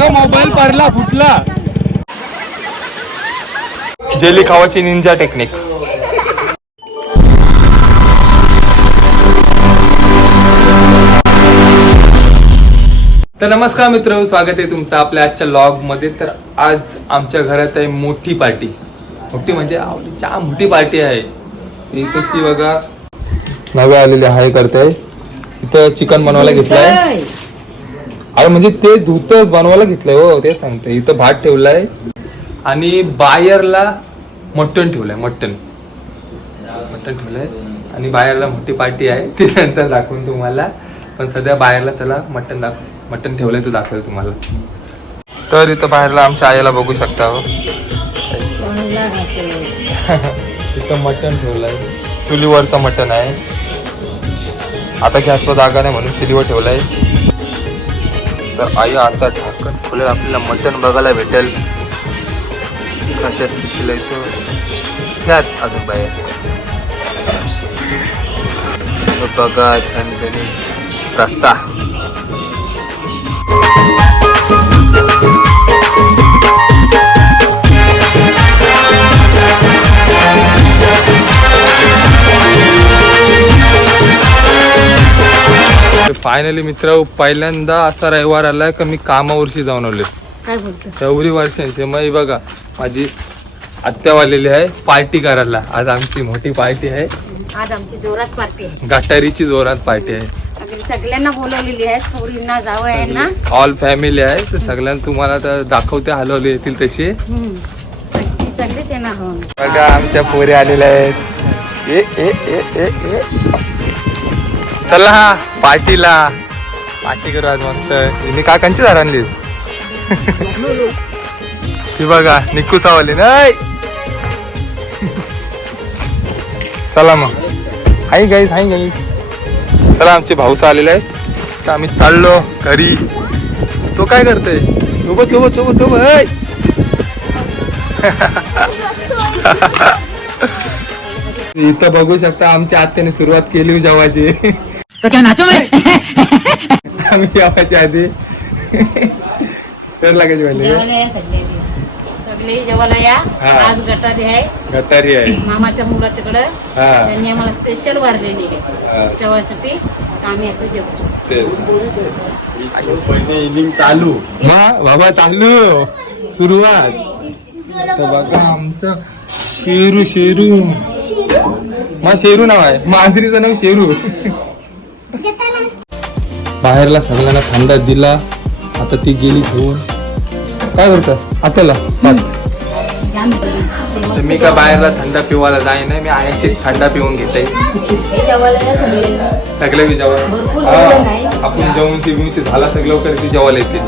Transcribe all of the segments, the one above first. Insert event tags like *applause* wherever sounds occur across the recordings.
Mobile पारला फुटला. Jelly खावाची Ninja technique तर नमस्कार मित्र स्वागत आहे तुमचं आपल्या आजच्या लॉगमध्ये तर आज आमच्या घरात आहे मोठी पार्टी मोठी म्हणजे चहा मोठी पार्टी आहे. ती तशी बघा. नव्या आलेली आहे करते. इथं चिकन बनवायला घेतलंय. अरे म्हणजे ते दूतच बनवायला घेतलंय हो ते सांगते इथं भात ठेवलाय आणि बायरला मटण ठेवलंय मटण. मटण ठेवलंय आणि बाहेरला मोठी पार्टी आहे ती नंतर दाखवून तुम्हाला. पण सध्या बाहेरला चला मटण दाख मटण ठेवलंय तर दाखवेल तुम्हाला. तर इथं बाहेरला आमच्या आईला बघू शकता हो. *laughs* इथं मटण ठेवलंय. चुलीवरचं मटण आहे. आता गॅसवर जागा नाही म्हणून चुलीवर ठेवलंय. तर आई आता ढाकण खोलेल आपल्याला मटण बघायला भेटेल. कसे स्थितीला येतो. त्यात अजून बाहेर. बघा छान रस्ता. फायनली मित्र पहिल्यांदा असा रविवार आलाय का मी कामावरशी जाऊन आलोय. काय बोलतो एवढी वर्षांची मग ही बघा माझी आत्या वालेली आहे पार्टी करायला. आज आमची मोठी पार्टी आहे. आज आमची जोरात पार्टी आहे. गटारीची जोरात पार्टी आहे. सगळ्यांना बोलवलेली आहे पोरींना जावं आहे ना? ऑल फॅमिली आहे. तर सगळ्यांना तुम्हाला तर दाखवते हलवले येतील तसे. सगळी सगळीच येणार हो. बघा आमच्या पोरी आलेल्या आहेत. ए ए ए ए ए. चला हा पार्टीला. पार्टी करू आज मस्त. मी काकांची आणलीस ती बघा निकू चावली नाही. चला मग. हाय गाईज हाय गाईज चला आमचे भाऊ आलेले आहेत. तर आम्ही चाललो घरी. तो काय करतोय? सोबत सोबत सोबत सोबत ऐ. *laughs* इथं बघू शकता आमच्या आत्याने सुरुवात केली जेवायची. *laughs* आम्ही जेवायच्या आधी. तर लागायची वाली जेवायला या सगळे सगळे जेवायला या. हा. आज गटारी आहे. गटारी आहे. मामाच्या मुलाच्याकडं. हा. त्यांनी आम्हाला स्पेशल वारलेली आहे हा. जेवायसाठी. आम्ही आता जेवतो. इनिंग चालू. मा बाबा चालू. सुरुवात. तर बघा आमचं शेरू शेरू. मा शेरू नाव आहे. मांजरीचं नाव शेरू. बाहेरला सगळ्यांना थंडा दिला. आता ती गेली घेऊन. काय जाम तर मी का बाहेरला थंडा पिवायला जाई नाही मी आयशीच थंडा पिऊन घेते. सगळे सगळे बी जेवण. आपण जेवण शिवूनशी झाला सगळं लवकर ती जेवायला येते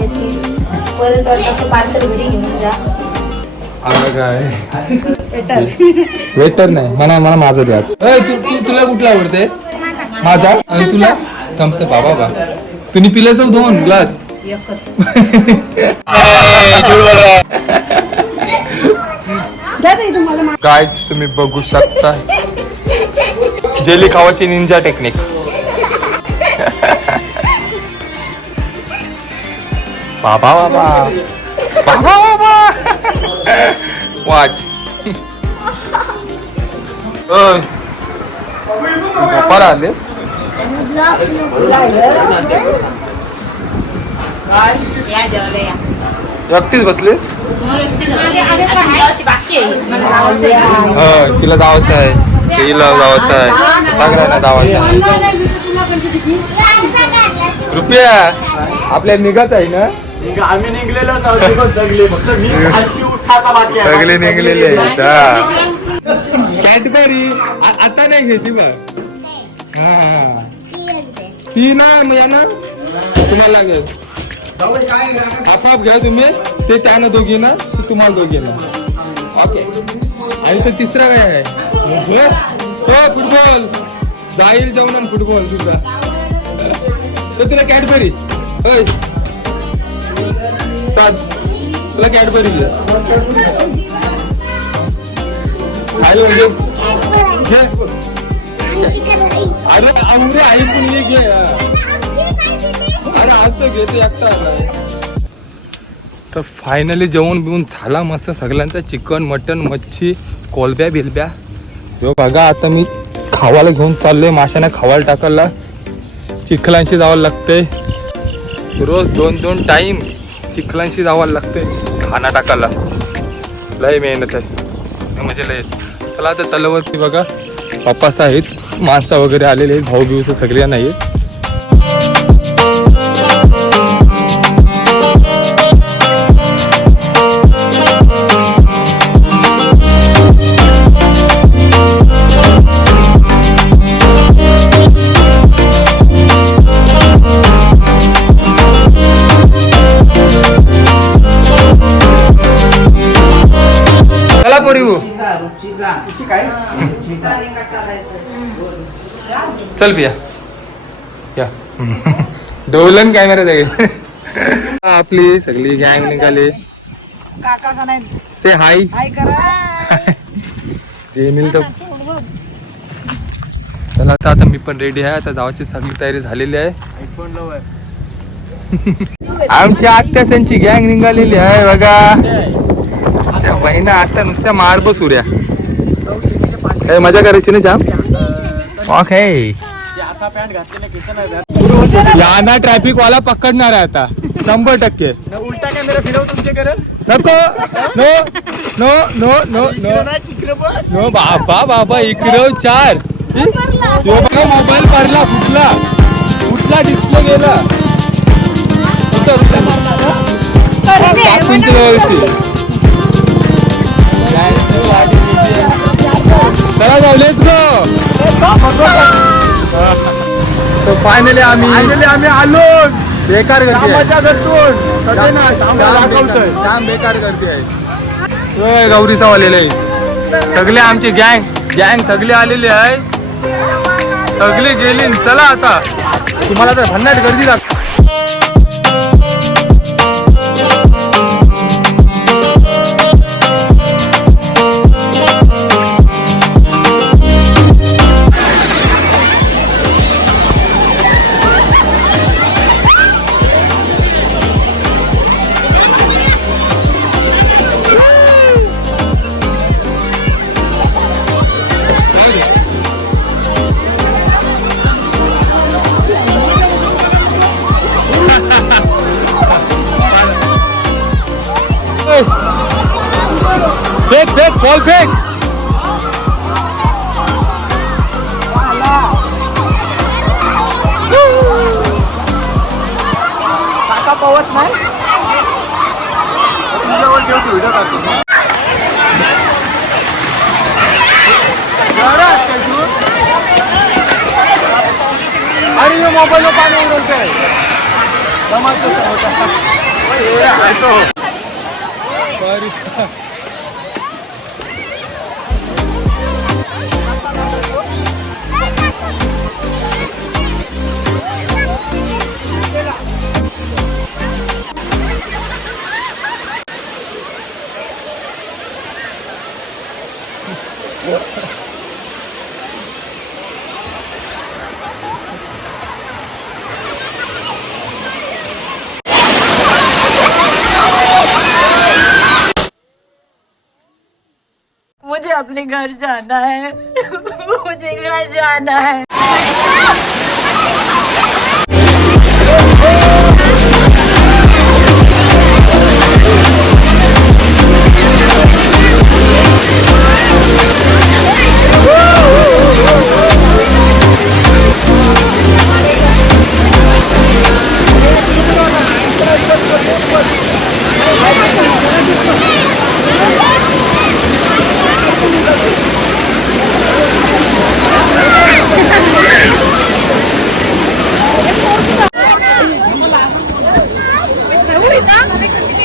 काय. वेटर नाही मला मला माझं द्या तुला कुठला आवडते माझा आणि तुला? थम्स बाबा बा तुम्ही पिले सौ दोन ग्लास गायज तुम्ही बघू शकता. जेली खावाची निंजा टेक्निक बाबा बाबा. बाबा बाबा. वाट पर आलेस? एकटीच बसलेस. हा तिला जावाचं आहे. तिला जावाचं आहे. सगळ्यांना आहे. रुपया आपल्या निघत आहे ना? आम्ही निघलेलो सगळे फक्त मी उठाचा बाकी आहे. सगळे बाकी निघलेले आता नाही घेती बा. हा. ती ना मग या ना तुम्हाला लागेल. आपाप घ्या तुम्ही. ते त्यानं दोघी ना ते तुम्हाला दोघी ना ओके आणि तो तिसरा काय आहे? फुटबॉल? हो फुटबॉल. जाईल जाऊन आणि फुटबॉल सुद्धा. तर तुला कॅडबरी. होय. सात तुला कॅडबरी घे. खायला म्हणजे. अरे आवडे आई पण ये घे. अरे आज तर घेते एकटा तर फायनली जेवण बिवून झाला मस्त सगळ्यांचा चिकन मटन मच्छी कोलब्या बिलब्या. हो बघा आता मी खावायला घेऊन चाललोय. माशाने खावायला टाकायला. चिखलांशी जावं लागतंय. रोज दोन दोन टाईम चिखलांशी जावं लागतंय. खाना टाकायला. लय मेहनत आहे. म्हणजे लय चला आता तलवरती बघा. पप्पास आहेत माणसं वगैरे आलेले आहेत भाऊ बिऊस सगळ्या नाही आहेत चला पिया. या. डोलन कॅमेरा जाईल आपली सगळी गँग निघाली. काकाचा नाही से हाय करा. जेनिल तर चला आता आता मी पण रेडी आहे. आता जावाची सगळी तयारी झालेली आहे. आमच्या आत्यासांची गँग निघालेली आहे बघा. अच्छा महिना आता नुसत्या मार बसूर्या काय मजा करायची ना जाम ओके. आता यांना ट्रॅफिक वाला पकडणार आहे आता. शंभर टक्के. उलटा कॅमेरा फिरव तुमच्याकडे नको. No no no no no. No बाबा बाबा इकडं हो, चार. यो बघा मोबाईल भरला फुटला फुटला डिस्प्ले गेला? कुठं रुपया चला जाऊ लेट्स गो फायनली आम्ही आम्ही आलो. बेकार बेकार- गर्दी आहे. गौरीचा आलेले आहे सगळे आमची गँग गँग सगळे आलेली आहे. सगळे गेली. चला आता. तुम्हाला तर भन्नाट गर्दी दाख फेक फेक बॉल फेक काका पवत नाही तुझ्यावर ठेव तू व्हिडिओ काढतो अरे ये मोबाईल पाणी उडवतोय अपने घर जाना है। *laughs* मुझे घर जाना है। *laughs*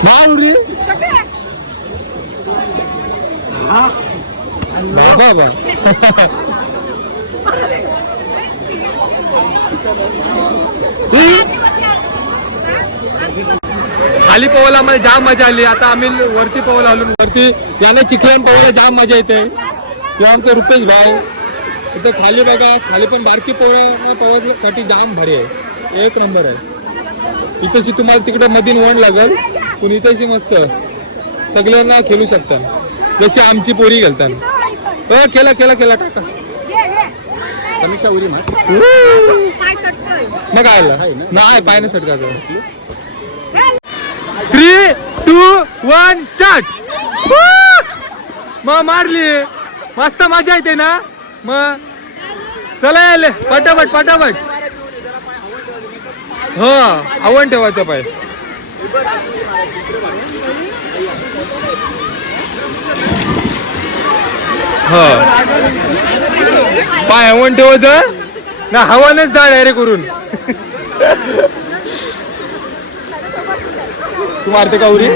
मारुरी बाबा खाली पोहायला आम्हाला जाम मजा आली. आता आम्ही वरती पोहायला आलो. वरती याने चिखल्यान पोहायला जाम मजा येते. किंवा आमचा रुपेश भाऊ. इथे खाली बघा खाली पण बारकी पोहण्या पोहायसाठी जाम भारी आहे. एक नंबर आहे. इथंशी तुम्हाला तिकडे मधीन वण लागल. पण इथंशी मस्त. सगळ्यांना खेळू शकता. जशी आमची पोरी खेळतात. अ, केला केला केला टाका समीक्षा उडी मार. मग आला. नाही पायने सटका थ्री टू वन स्टार्ट मग मारली. मस्त मजा येते ना? मग चला यायले पटापट पटापट. हो आवण ठेवायचं पाय. हो पाय हवन ठेवायचं ना हवानच जाळ रे करून. तू मारते का उरी?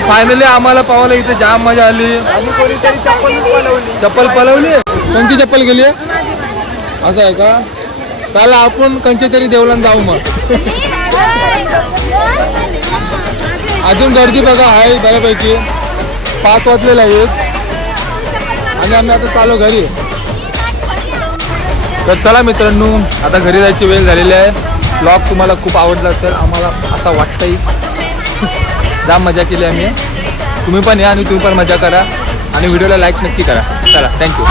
फायनली आम्हाला पावायला इथे जाम मजा आली. चप्पल पलवली. कोणची चप्पल गेली? असं आहे का? चला आपण कंच्या तरी देवलान जाऊ मग. अजून गर्दी बघा आहे बऱ्यापैकी. पाच वाजलेले आहेत. आणि आम्ही आता चालू घरी. तर चला मित्रांनो आता घरी जायची वेळ झालेली आहे. ब्लॉग तुम्हाला खूप आवडला असेल आम्हाला आता वाटतंय. जाम मजा केली आम्ही. तुम्ही पण या आणि तुम्ही पण मजा करा. आणि व्हिडिओला लाईक नक्की करा. चला थँक्यू